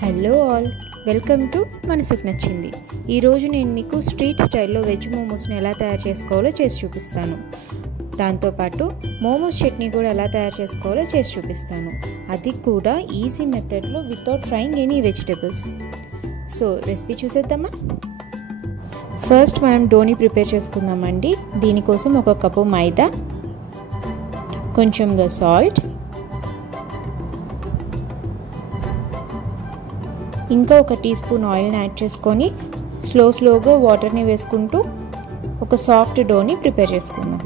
Hello all, welcome to మనసుకు నచ్చింది. ఈరోజు నేను మీకు స్ట్రీట్ స్టైల్లో వెజ్ మోమోస్ని ఎలా తయారు చేసుకోవాలో చేసి చూపిస్తాను. దాంతోపాటు మోమోస్ చట్నీ కూడా ఎలా తయారు చేసుకోవాలో చేసి చూపిస్తాను. అది కూడా ఈజీ మెథడ్లో without frying any vegetables. So recipe చూసేద్దామా? ఫస్ట్ మనం డోని ప్రిపేర్ చేసుకుందామండి. దీనికోసం 1 కప్పు మైదా, కొంచెంగా సాల్ట్, ఇంకా 1 టీ స్పూన్ ఆయిల్ని యాడ్ చేసుకొని స్లోగా వాటర్ని వేసుకుంటూ ఒక సాఫ్ట్ డోని ప్రిపేర్ చేసుకుందాం.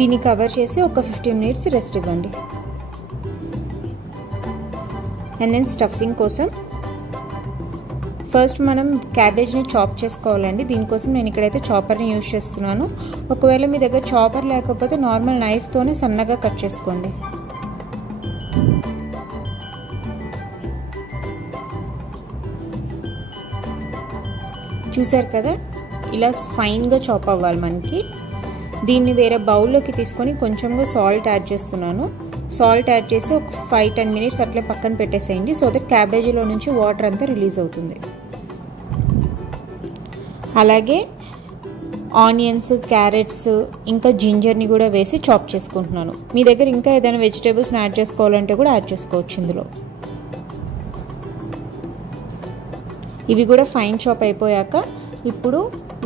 దీన్ని కవర్ చేసి ఒక 15 మినిట్స్ రెస్ట్ ఇవ్వండి. అండ్ దెన్ స్టఫింగ్ కోసం ఫస్ట్ మనం క్యాబేజ్ని చాప్ చేసుకోవాలండి. దీనికోసం నేను ఇక్కడైతే చాపర్ని యూజ్ చేస్తున్నాను. ఒకవేళ మీ దగ్గర చాపర్ లేకపోతే నార్మల్ నైఫ్తోనే సన్నగా కట్ చేసుకోండి. చూసారు కదా, ఇలా ఫైన్గా చాప్ అవ్వాలి మనకి. దీన్ని వేరే బౌల్లోకి తీసుకొని కొంచెంగా సాల్ట్ యాడ్ చేస్తున్నాను. సాల్ట్ యాడ్ చేసి ఒక 5-10 మినిట్స్ అట్లే పక్కన పెట్టేసేయండి. సో దట్ క్యాబేజీలో నుంచి వాటర్ అంతా రిలీజ్ అవుతుంది. అలాగే ఆనియన్స్, క్యారెట్స్, ఇంకా జింజర్ని కూడా వేసి చాప్ చేసుకుంటున్నాను. మీ దగ్గర ఇంకా ఏదైనా వెజిటేబుల్స్ని యాడ్ చేసుకోవాలంటే కూడా యాడ్ చేసుకోవచ్చు ఇందులో. ఇవి కూడా ఫైన్ చాప్ అయిపోయాక ఇప్పుడు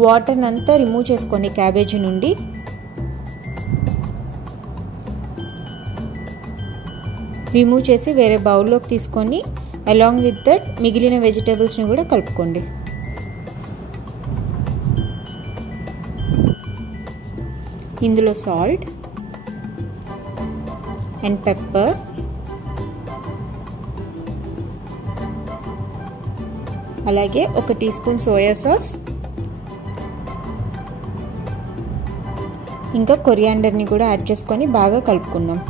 వాటర్ని అంతా రిమూవ్ చేసుకోండి క్యాబేజీ నుండి. రిమూవ్ చేసి వేరే బౌల్లోకి తీసుకొని అలాంగ్ విత్ దట్ మిగిలిన వెజిటేబుల్స్ని కూడా కలుపుకోండి. ఇందులో సాల్ట్ అండ్ పెప్పర్, అలాగే 1 టీ స్పూన్ సోయా సాస్, ఇంకా కొరియాండర్ని కూడా యాడ్ చేసుకొని బాగా కలుపుకుందాం.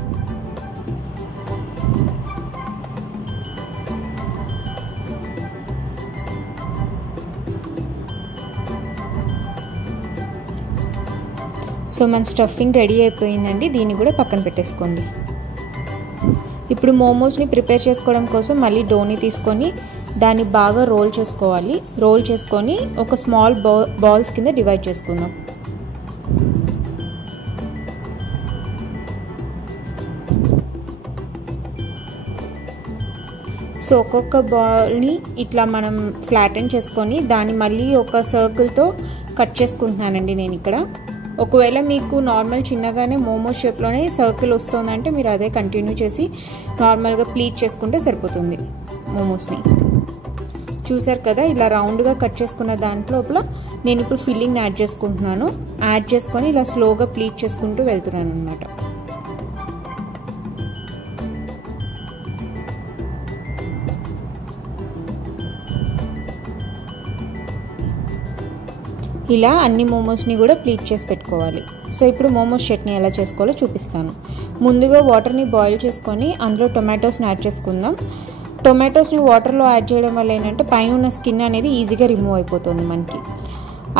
సో మన స్టఫింగ్ రెడీ అయిపోయిందండి. దీన్ని కూడా పక్కన పెట్టేసుకోండి. ఇప్పుడు మోమోస్ని ప్రిపేర్ చేసుకోవడం కోసం మళ్ళీ డోని తీసుకొని దాన్ని బాగా రోల్ చేసుకోవాలి. రోల్ చేసుకొని ఒక స్మాల్ బాల్స్ కింద డివైడ్ చేసుకుందాం. సో ఒక్కొక్క బాల్ని ఇట్లా మనం ఫ్లాటెన్ చేసుకొని దాన్ని మళ్ళీ ఒక సర్కిల్తో కట్ చేసుకుంటున్నానండి నేను ఇక్కడ. ఒకవేళ మీకు నార్మల్ చిన్నగానే మోమోస్ షేప్లోనే సర్కిల్ వస్తుందంటే మీరు అదే కంటిన్యూ చేసి నార్మల్గా ప్లీట్ చేసుకుంటే సరిపోతుంది మోమోస్ని. చూసారు కదా, ఇలా రౌండ్గా కట్ చేసుకున్న దాంట్లోపల నేను ఇప్పుడు ఫిల్లింగ్ యాడ్ చేసుకుంటున్నాను. యాడ్ చేసుకొని ఇలా స్లోగా ప్లీట్ చేసుకుంటూ వెళ్తున్నాను అన్నమాట. ఇలా అన్ని మోమోస్ని కూడా ప్లీట్ చేసి పెట్టుకోవాలి. సో ఇప్పుడు మోమోస్ చట్నీ ఎలా చేసుకోవాలో చూపిస్తాను. ముందుగా వాటర్ని బాయిల్ చేసుకొని అందులో టొమాటోస్ని యాడ్ చేసుకుందాం. టొమాటోస్ని వాటర్లో యాడ్ చేయడం వల్ల ఏంటంటే పైన ఉన్న స్కిన్ అనేది ఈజీగా రిమూవ్ అయిపోతుంది మనకి.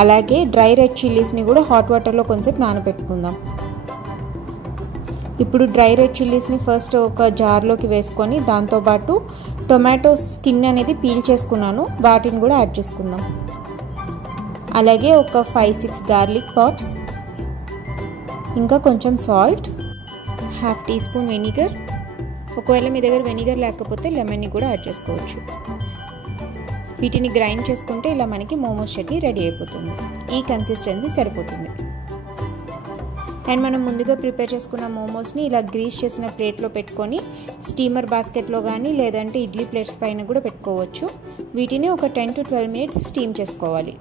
అలాగే డ్రై రెడ్ చిల్లీస్ని కూడా హాట్ వాటర్లో కొంచెంసేపు నానబెట్టుకుందాం. ఇప్పుడు డ్రై రెడ్ చిల్లీస్ని ఫస్ట్ ఒక జార్లోకి వేసుకొని దాంతోపాటు టొమాటో స్కిన్ అనేది పీల్ చేసుకున్నాను, వాటిని కూడా యాడ్ చేసుకుందాం. అలాగే ఒక 5-6 గార్లిక్ పాట్స్, ఇంకా కొంచెం సాల్ట్, 1/2 టీ స్పూన్ వెనిగర్. ఒకవేళ మీ దగ్గర వెనిగర్ లేకపోతే లెమన్ని కూడా యాడ్ చేసుకోవచ్చు. వీటిని గ్రైండ్ చేసుకుంటే ఇలా మనకి మోమోస్ చట్నీ రెడీ అయిపోతుంది. ఈ కన్సిస్టెన్సీ సరిపోతుంది. అండ్ మనం ముందుగా ప్రిపేర్ చేసుకున్న మోమోస్ని ఇలా గ్రీస్ చేసిన ప్లేట్లో పెట్టుకొని స్టీమర్ బాస్కెట్లో కానీ లేదంటే ఇడ్లీ ప్లేట్స్ పైన కూడా పెట్టుకోవచ్చు. వీటిని ఒక 10 to 12 మినిట్స్ స్టీమ్ చేసుకోవాలి.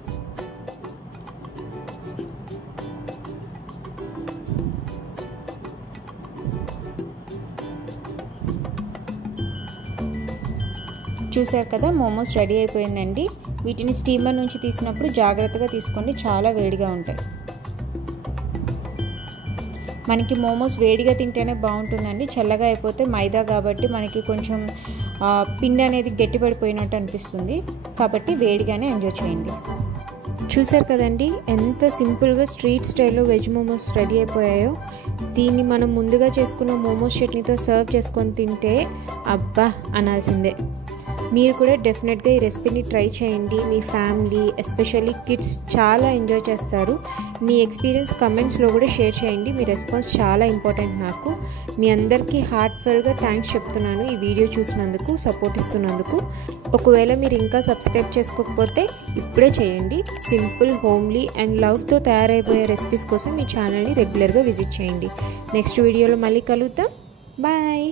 చూసారు కదా, మోమోస్ రెడీ అయిపోయిందండి. వీటిని స్టీమర్ నుంచి తీసినప్పుడు జాగ్రత్తగా తీసుకోండి, చాలా వేడిగా ఉంటాయి. మనకి మోమోస్ వేడిగా తింటేనే బాగుంటుందండి. చల్లగా అయిపోతే మైదా కాబట్టి మనకి కొంచెం పిండి అనేది గట్టిపడిపోయినట్టు అనిపిస్తుంది. కాబట్టి వేడిగానే ఎంజాయ్ చేయండి. చూసారు కదండి ఎంత సింపుల్గా స్ట్రీట్ స్టైల్లో వెజ్ మోమోస్ రెడీ అయిపోయాయో. దీన్ని మనం ముందుగా చేసుకున్న మోమోస్ చట్నీతో సర్వ్ చేసుకొని తింటే అబ్బా అనాల్సిందే. మీరు కూడా డెఫినెట్గా ఈ రెసిపీని ట్రై చేయండి. మీ ఫ్యామిలీ ఎస్పెషల్లీ కిడ్స్ చాలా ఎంజాయ్ చేస్తారు. మీ ఎక్స్పీరియన్స్ కమెంట్స్లో కూడా షేర్ చేయండి. మీ రెస్పాన్స్ చాలా ఇంపార్టెంట్ నాకు. మీ అందరికీ హార్ట్ఫుల్గా థ్యాంక్స్ చెప్తున్నాను ఈ వీడియో చూసినందుకు, సపోర్ట్ ఇస్తున్నందుకు. ఒకవేళ మీరు ఇంకా సబ్స్క్రైబ్ చేసుకోకపోతే ఇప్పుడే చేయండి. సింపుల్, హోమ్లీ అండ్ లవ్తో తయారైపోయే రెసిపీస్ కోసం మీ ఛానల్ని రెగ్యులర్గా విజిట్ చేయండి. నెక్స్ట్ వీడియోలో మళ్ళీ కలుద్దాం. బాయ్.